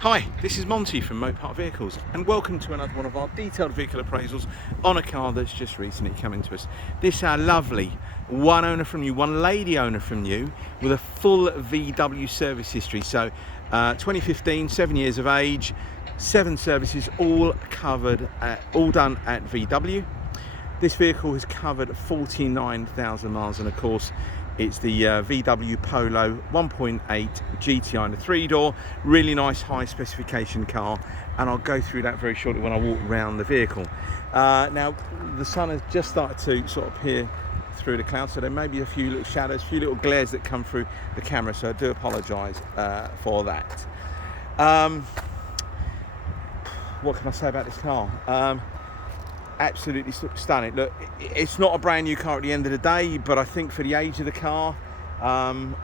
Hi, this is Monty from Mopar Vehicles and welcome to another one of our detailed vehicle appraisals on a car that's just recently come into us. This our lovely one owner from new, one lady owner from new with a full VW service history. So 2015, 7 years of age, 7 services all covered, all done at VW. This vehicle has covered 49,000 miles and of course it's the VW Polo 1.8 GTI in a 3-door, really nice high specification car, and I'll go through that very shortly when I walk around the vehicle. Now the sun has just started to sort of peer through the clouds, so there may be a few little shadows, a few little glares that come through the camera, so I do apologise for that. What can I say about this car? Absolutely stunning. Look, it's not a brand new car at the end of the day, but I think for the age of the car,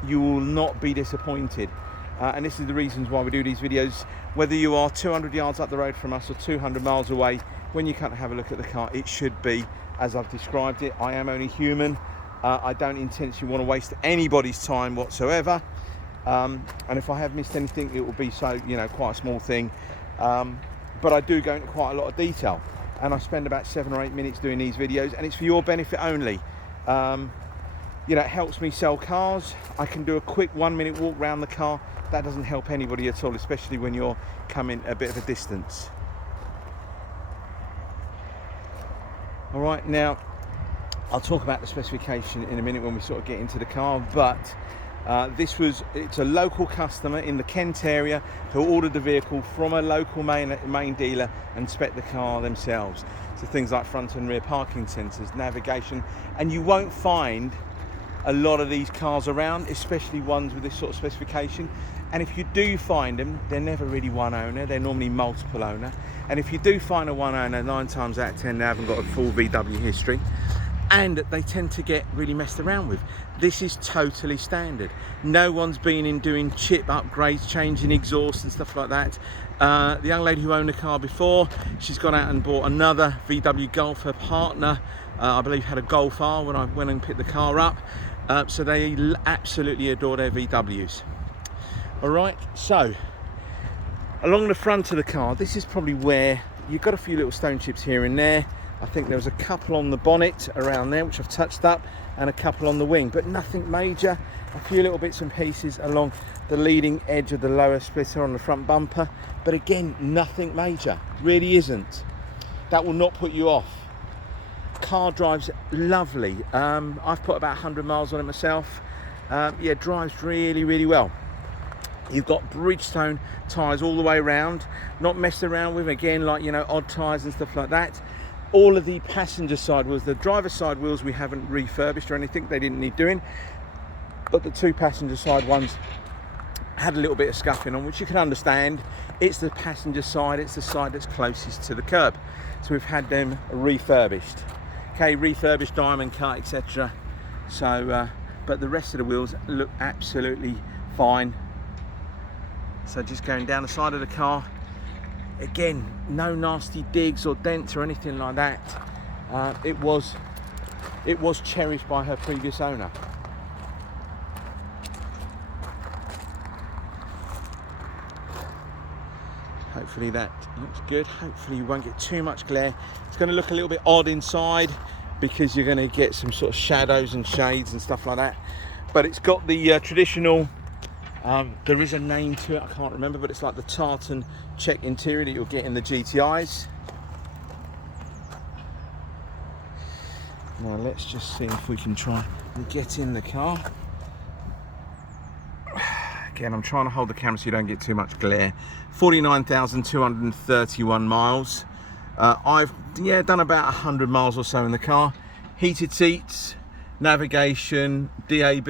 you will not be disappointed. And this is the reasons why we do these videos. Whether you are 200 yards up the road from us or 200 miles away, when you come to have a look at the car, it should be as I've described it. I am only human. I don't intentionally want to waste anybody's time whatsoever. And if I have missed anything, it will be so, quite a small thing. But I do go into quite a lot of detail. And I spend about 7 or 8 minutes doing these videos, and it's for your benefit only. It helps me sell cars. I can do a quick 1-minute walk around the car. That doesn't help anybody at all, especially when you're coming a bit of a distance. All right, now I'll talk about the specification in a minute when we sort of get into the car, but it's a local customer in the Kent area who ordered the vehicle from a local main dealer and spec the car themselves. So things like front and rear parking sensors, navigation, and you won't find a lot of these cars around, especially ones with this sort of specification. And if you do find them, they're never really one owner, they're normally multiple owner. And if you do find a one owner, 9 times out of 10 they haven't got a full VW history. And they tend to get really messed around with. This is totally standard. No one's been in doing chip upgrades, changing exhaust and stuff like that. The young lady who owned the car before, she's gone out and bought another VW Golf. Her partner, I believe, had a Golf R when I went and picked the car up. So they absolutely adore their VWs. All right, so along the front of the car, this is probably where you've got a few little stone chips here and there. I think there was a couple on the bonnet around there, which I've touched up, and a couple on the wing, but nothing major. A few little bits and pieces along the leading edge of the lower splitter on the front bumper, but again, nothing major, really isn't. That will not put you off. Car drives lovely. I've put about 100 miles on it myself. Yeah, drives really, really well. You've got Bridgestone tyres all the way around, not messed around with, again, like, odd tyres and stuff like that. All of the passenger side wheels, the driver's side wheels we haven't refurbished or anything, they didn't need doing, but the 2 passenger side ones had a little bit of scuffing on, which you can understand. It's the passenger side, it's the side that's closest to the curb, so we've had them refurbished. Okay, refurbished, diamond cut, etc. So but the rest of the wheels look absolutely fine. So just going down the side of the car, again, no nasty digs or dents or anything like that. It was cherished by her previous owner. Hopefully that looks good. Hopefully you won't get too much glare. It's going to look a little bit odd inside because you're going to get some sort of shadows and shades and stuff like that. But it's got the traditional, there is a name to it, I can't remember, but it's like the tartan check interior that you'll get in the GTIs. Now let's just see if we can try and get in the car. Again, I'm trying to hold the camera so you don't get too much glare. 49,231 miles. I've done about 100 miles or so in the car. Heated seats, navigation, DAB,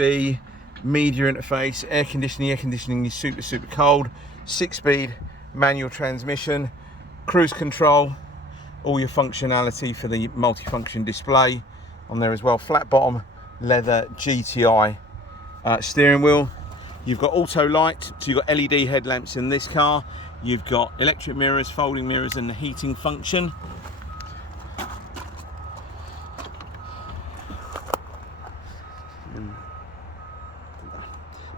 media interface, air conditioning is super cold, 6-speed manual transmission, cruise control, all your functionality for the multifunction display on there as well. Flat bottom leather GTI steering wheel. You've got auto light, so you've got LED headlamps in this car. You've got electric mirrors, folding mirrors, and the heating function. To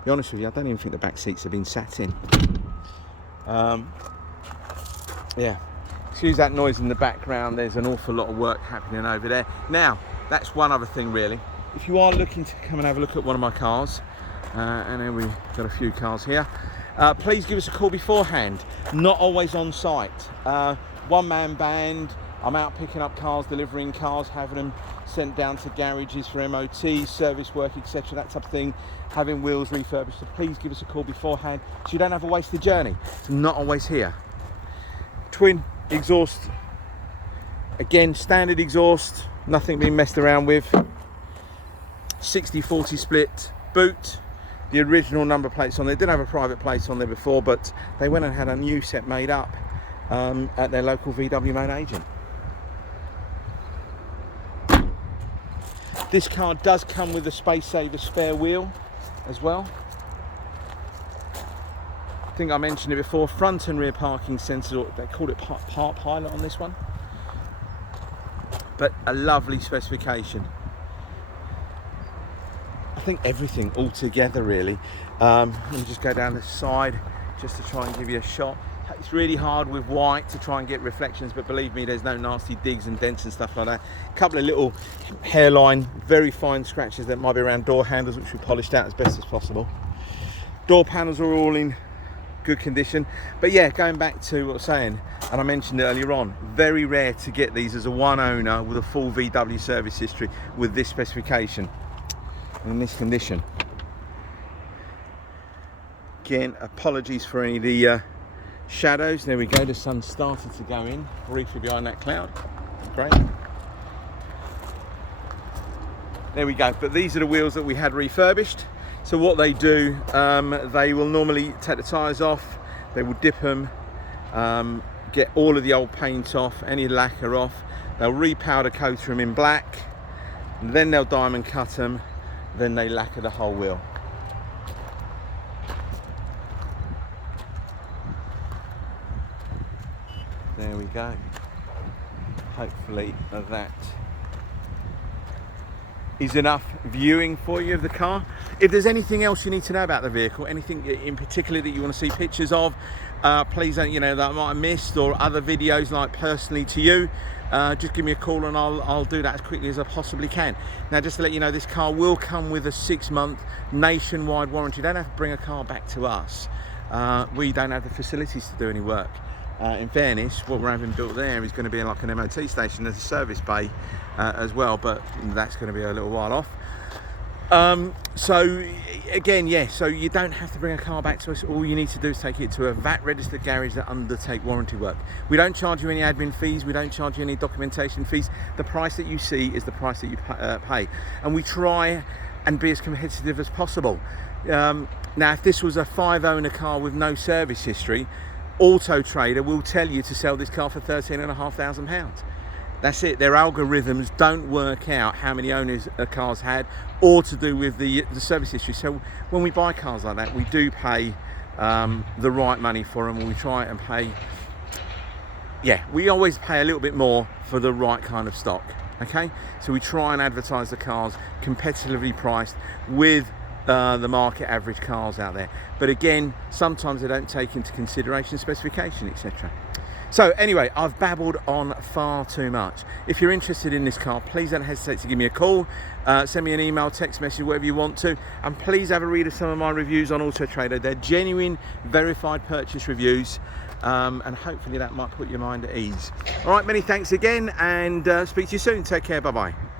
be honest with you, I don't even think the back seats have been sat in. Yeah, excuse that noise in the background. There's an awful lot of work happening over there. Now, that's one other thing really. If you are looking to come and have a look at one of my cars, and then we've got a few cars here, please give us a call beforehand. Not always on site. One-man band. I'm out picking up cars, delivering cars, having them sent down to garages for MOT, service work, etc., that type of thing, having wheels refurbished. So please give us a call beforehand so you don't have a wasted journey. It's not always here. Twin exhaust, again, standard exhaust, nothing being messed around with. 60-40 split boot, the original number plates on there. Didn't have a private plate on there before, but they went and had a new set made up at their local VW main agent. This car does come with a space saver spare wheel as well. I think I mentioned it before, front and rear parking sensors, they called it Park Pilot on this one. But a lovely specification. I think everything all together really. Let me just go down the side just to try and give you a shot. It's really hard with white to try and get reflections, but believe me, there's no nasty digs and dents and stuff like that. A couple of little hairline, very fine scratches that might be around door handles, which we polished out as best as possible. Door panels are all in good condition. But yeah, going back to what I was saying, and I mentioned it earlier on, very rare to get these as a one owner with a full VW service history with this specification and in this condition. Again, apologies for any of the shadows. There we go, the sun started to go in briefly behind that cloud. Great. There we go, but these are the wheels that we had refurbished. So what they do, they will normally take the tyres off, they will dip them, get all of the old paint off, any lacquer off, they'll repowder coat them in black, then they'll diamond cut them, then they lacquer the whole wheel. There we go. Hopefully that is enough viewing for you of the car. If there's anything else you need to know about the vehicle, anything in particular that you want to see pictures of, please don't, that I might have missed, or other videos like personally to you, just give me a call and I'll do that as quickly as I possibly can. Now, just to let you know, this car will come with a 6-month nationwide warranty. You don't have to bring a car back to us. We don't have the facilities to do any work. In fairness, what we're having built there is going to be like an MOT station. There's a service bay as well, but that's going to be a little while off. So again, yeah, so you don't have to bring a car back to us. All you need to do is take it to a VAT registered garage that undertake warranty work. We don't charge you any admin fees, we don't charge you any documentation fees. The price that you see is the price that you pay, and we try and be as competitive as possible. Now, if this was a 5-owner car with no service history, Auto Trader will tell you to sell this car for £13,500. That's it. Their algorithms don't work out how many owners a car's had or to do with the service history. So when we buy cars like that, we do pay the right money for them, and we try and pay, we always pay a little bit more for the right kind of stock. Okay, so we try and advertise the cars competitively priced with the market average cars out there. But again, sometimes they don't take into consideration specification, etc. So anyway, I've babbled on far too much. If you're interested in this car, please don't hesitate to give me a call, send me an email, text message, whatever you want to, and please have a read of some of my reviews on Auto Trader. They're genuine, verified purchase reviews, and hopefully that might put your mind at ease. All right, many thanks again, and speak to you soon. Take care, bye-bye.